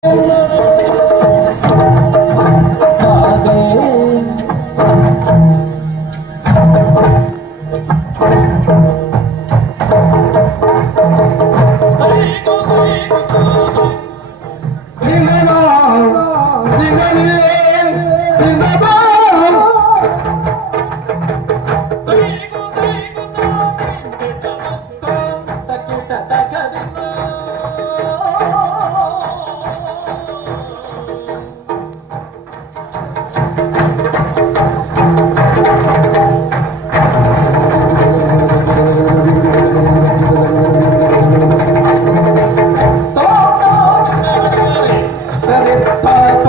Thank you. Bye.